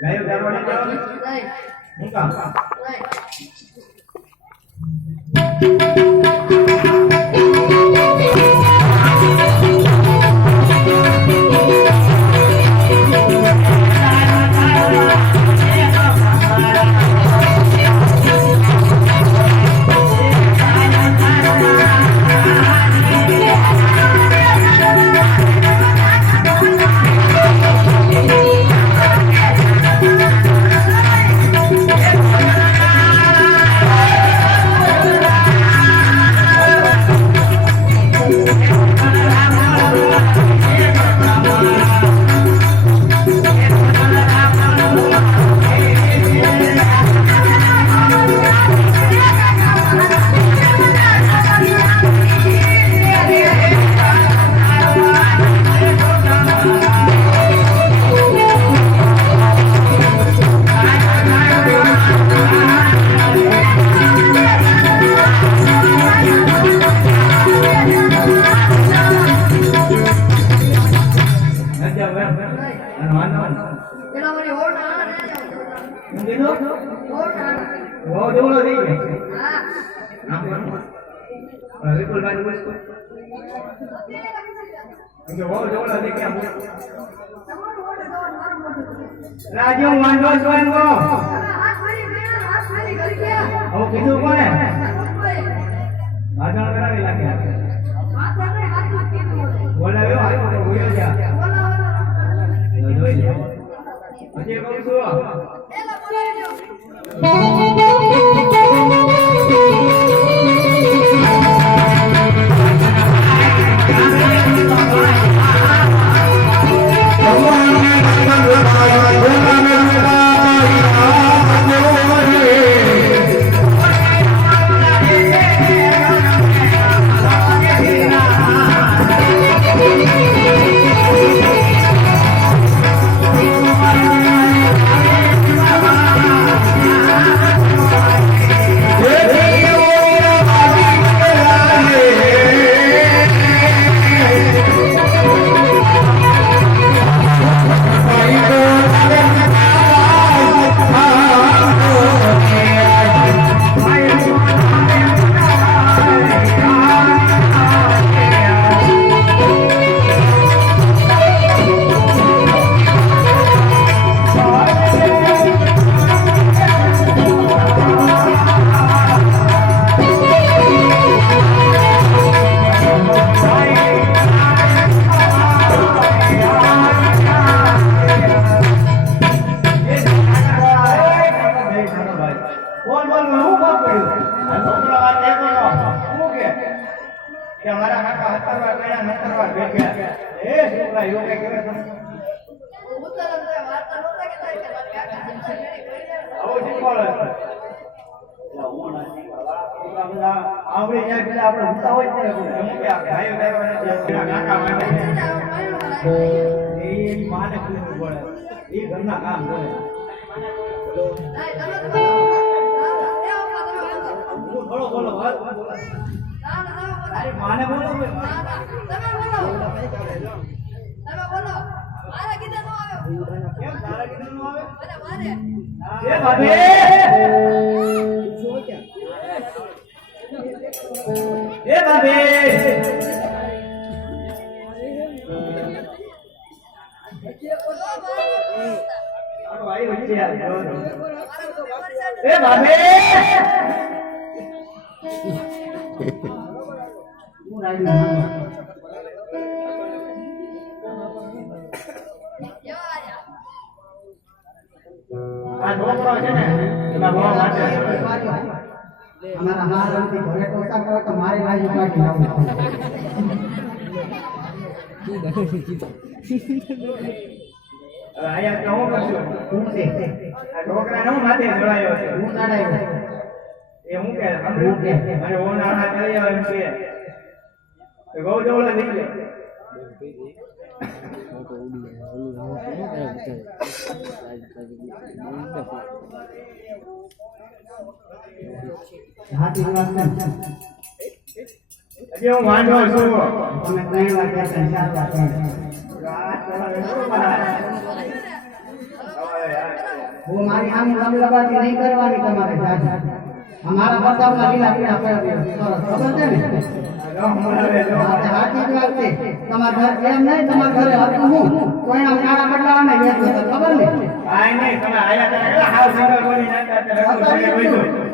ગાયો ગારવાડી જાવ નહીં હું કામ राजू वांडो स्वयंगो ओ किसु कोने भाषण करावी लागे बोलाव्यो हाय તો હોયો જા જોઈ લે આજે કહું છું એલા બોલાવી દો આવડે ત્યાં પેલા આપણે હુતા હોય ને એમ કે ગાયો ગાયવાના કાકા માટે એ માને પૂછવું પડે એ ઘરના કામ કરે બોલો બોલો અરે માને બોલો તમે બોલો મારા કીધા નો આવે કેમ તારા કીધા નો આવે અરે મારે એ ભાભી એ ભાભી ભાઈ વચ્ચે આવ્યો એ ભાભી હું રાજી આ ડોકરો છે ને એના બહુ માટે हमारा हमारा की घरे टोसा करे तो मारे लाज पाटी आवे आया तो करજો હું છે આ ઢોકરાનો માથે જોડાયો છે હું નાડાયો એ હું કે હું કે અને ઓના હાથ કરી આવે એમ છે તો ગૌ જોડે થઈ ગયો હાથી વાસન અજે હું વાંઢો છું તમે 3 વાર કહેતા 4 વાર કહેતા રાત वो मारी आम लबलबाती नहीं करवानी તમારે જાજી हमारा बचावना લીલા પીડા પડે ખબર છે ને હાથી જ વાત છે તમારા ઘર એમ નહીં તમારા ઘરે હતું હું કોઈના કાળા બદલાવાને વેચો તો ખબર ને આય નહીં તમે આયા હતા હાવ સિંગલ બોલી નાખતા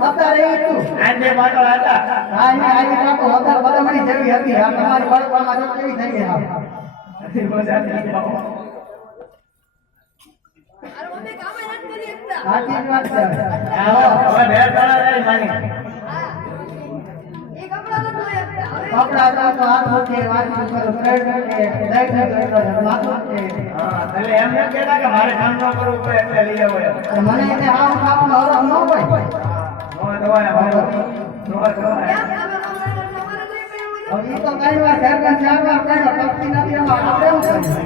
અત્યારે એ તું આજે પાટો હતા હા ને આજે કાકો હતા બધામણી જેવી હતી આ તમારી બળપામાં જો કેવી થઈ ગઈ હા અરે મમ્મી કામે નથી કરી એકતા હાથી જ વાત છે હવે ભેર તળા જાય માની હા એ કપડા તો ધોઈ એકતા હવે કપડા તો હાથ મૂકે વાંચી કરો ફ્રેન્ડ કે દઈ દે માથું છે હા એટલે એમ ન કહેતા કે મારે કામ ન કરવું પડે એટલે લઈ આવો એમ મને એને આમ ખાવાનો હરમ ન હોય નો દવાય ભાઈ નો દવાય કેમ તમે કપડા તમારે કોઈ પહેરવું હવે ઈ તો કઈ વાર ઘરમાં ચાર વાર કર્યો પક્ષી નથી એમાં આપણે શું કરીએ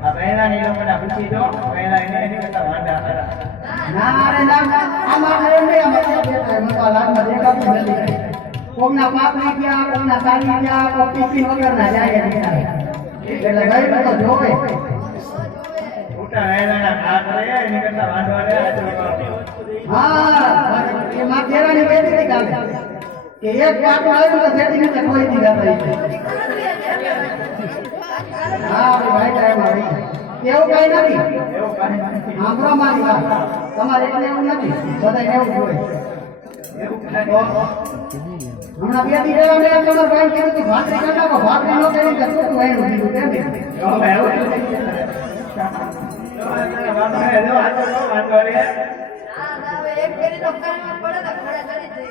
આ પહેલા ની લોકોને પૂછી દો પહેલા એને એની કરતા વાંડા હતા ના અરે ના આમાં એમ નહીં આમાં કેમ મોટા લાગમાં દેખાતું નથી કોકના પાપ નહીં ગયા કોકના સારી ગયા કોઈ ટિફિન વગર ના જાય એટલે ગઈ તો જોવે મોટા રહેલા આ કરે એની કરતા વાંડો રહે હા એ માં કેરાની બેટી ની કાલે કે એક પાપ આવ્યું તો સેટી નીચે કોઈ દી જતા હા ભાઈ ટાઈમ આવી એવું કઈ નથી એવું કાંઈ નથી સાંભળો મારી વાત તમારે એટલે એવું નથી બધા એવું જોઈએ એવું કાંઈ હમણાં બે દી રહેવા મેં તમારા ભાઈ કીધું કે ભાખરી કરતા ભાખરી ન કરી તો શું તું એનું કીધું કેમ હવે એવું વાંધો રહે જો આ તો વાંધો રહે ના ના હવે એક ફેરી તો કરવા પડે તો ખડે ચડી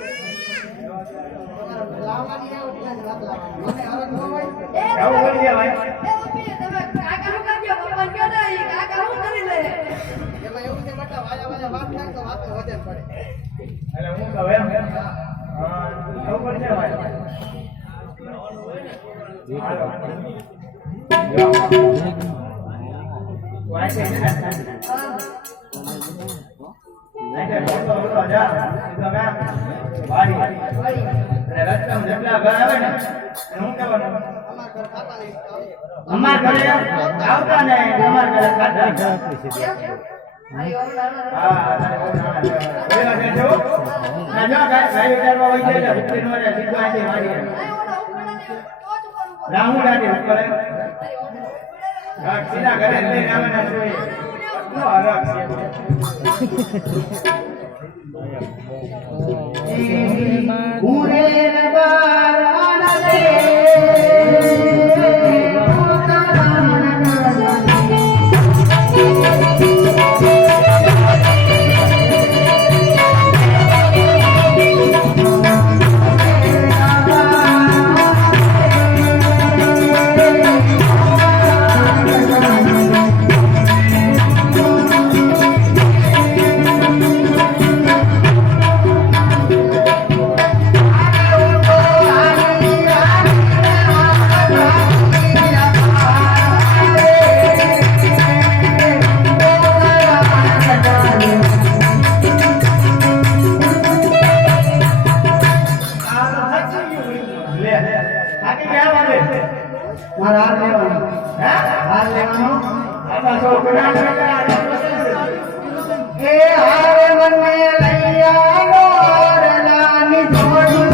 લાવવાની એવું છે વાત લાવવાની મને હરખ ન હોય જાય આવું કરીએ ભાઈ એ મમ્મી તમે કાકા નું કામ પપ્પા કયો ને ઈ કાકા હું કરી લે એમાં એવું છે બેટા વાયા વાત થાય તો વાતો વધે પડે એટલે હું કહું એમ હા આવું કરશે ભાઈ હાલો જો વાંચે છે ને નહીં તો બોલો જા તો કામ વાડી અને રસ્તામાં જેટલા ઘર આવે ને હું કહેવાનું અમાર ઘરે આવતા ને અમાર ઘરે ખાતા હા પેલા દેજો ના જો ગાય વિચારવા હોય છે ઉઠી નો રે સીધો આથી મારી રામુ દાદી ઉપર સીધા ઘરે લઈને આવે ને જોઈએ નો હરક છે ભૂરે રબાર આનંદે મારા હાર લેવાનો હાર લેવાનો એ હાર મને લઈ આવો રલાની જોડું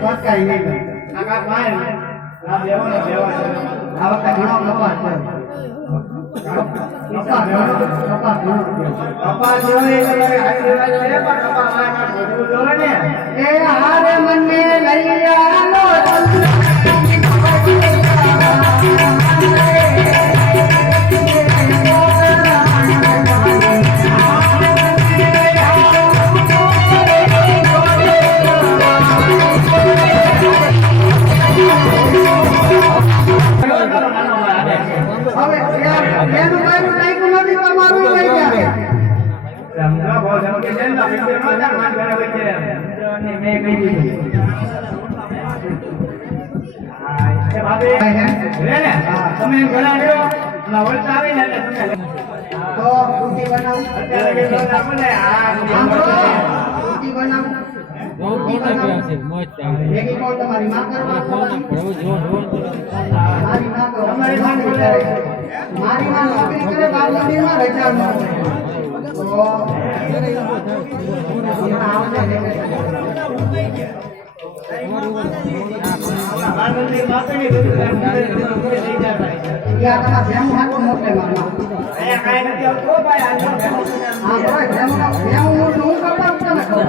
પચાઈ નહીં. આ કાક માર લાભ લેવાનો લેવા છે આ વખતે ઘણો કપાસ છે. કપાસ ઘણો થયો. કપા જોઈ તમારે હાઈ લેવા છે પણ કપા માર માં બધું જોવે ને એ હારે મને લઈ આલો હવે એનું મારું નાખ્યું નથી તમારું લઈ જાય. સમજો બહુ સમકે છે ને પીછે નો તાર માન ઘરે હોય છે અને મે કહી દીધું એ ભાભી રે ને તમે ઘણા લ્યો ના વળતા આવી ને એટલે તમે તો રોટી બનાવ. અત્યારે કે તો આપણને આમ તો રોટી બનાવ. ભેગી કોણ તમારી માં કરવા મારી માં તો તમારી માં કરે મારી માં નોકરી કરે બારમતી માં રજા ન તો માનવની માપણી બધું કામ કરે તો કોઈ લઈ જાય યા તમારા ભેમું હાથું મોકલે મારા અહીંયા કાઈ નથી આવતો ભાઈ આ હા ભાઈ ભેમું હું કરતા તમે કરો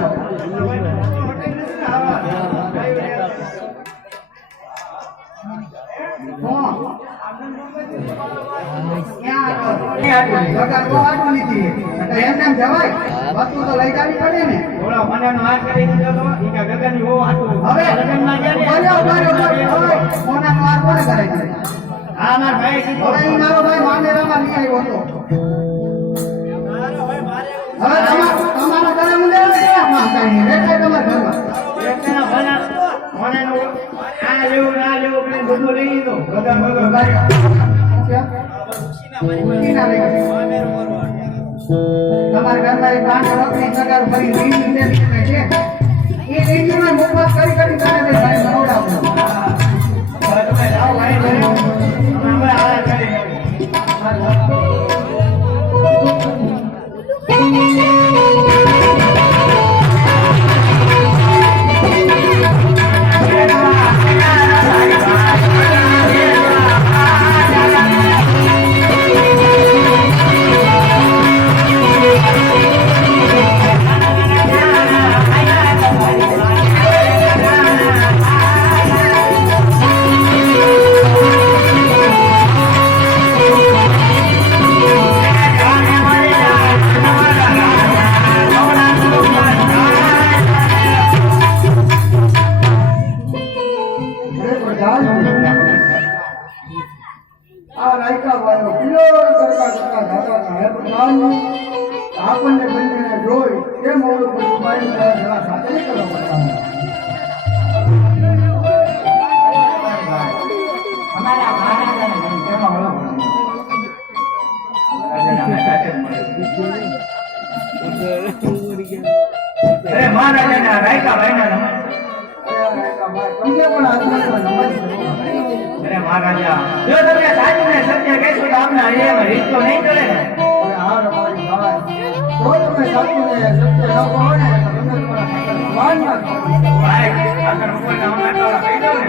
વસ્તુ તો લઈ જવી પડે ને. બોલો મને હાથ કરી દીધો તો ઈ કે ગગનની વો હાટું હવે લગનમાં ગયા ને મોનાનો વાર કોને કરે છે? હા માર ભાઈ કીધું હવે ઈ મારો ભાઈ મામેરામાં લઈ આવ્યો હતો. હવે તમારા ઘરે હું લેવા ગયા કાંઈ નહીં રેખાય તમારા ઘરમાં. એકના ભલા મને આ લેવું ના લેવું કરીને બધું લઈ લીધું ગગન ઉઠીના લઈ ગયા. તમારા ઘરમાં એક પાંચ રોકડી સગાર ભરી લીધી છે એ લીધીમાં મુખવાસ કરી તારે ભાઈ મરોડાવું. તમે લાવો ભાઈ ઘરે અમે આ કરી આપણને બંને જોઈ કેમ ઓળખ બધું સાથે નહીં કરવા પડતા. અમારા મહારાજાને કેમાં ઓળખ અરે મહારાજાના રાયકા ભાઈના નમન તમને પણ આત્મા નમસ્કાર. અરે મહારાજા જો તમે સાચું ને સત્ય કહેશો તો આપને એમાં રીત તો નહીં ચડે ને હાર મારી ભાઈ તો તમે સાચું ને સત્ય ન કહો ને તો તમે તમારા ખાતર વાન ના કરો. ભાઈ આગળ ઉપર ના નાટવાળા કહી દો ને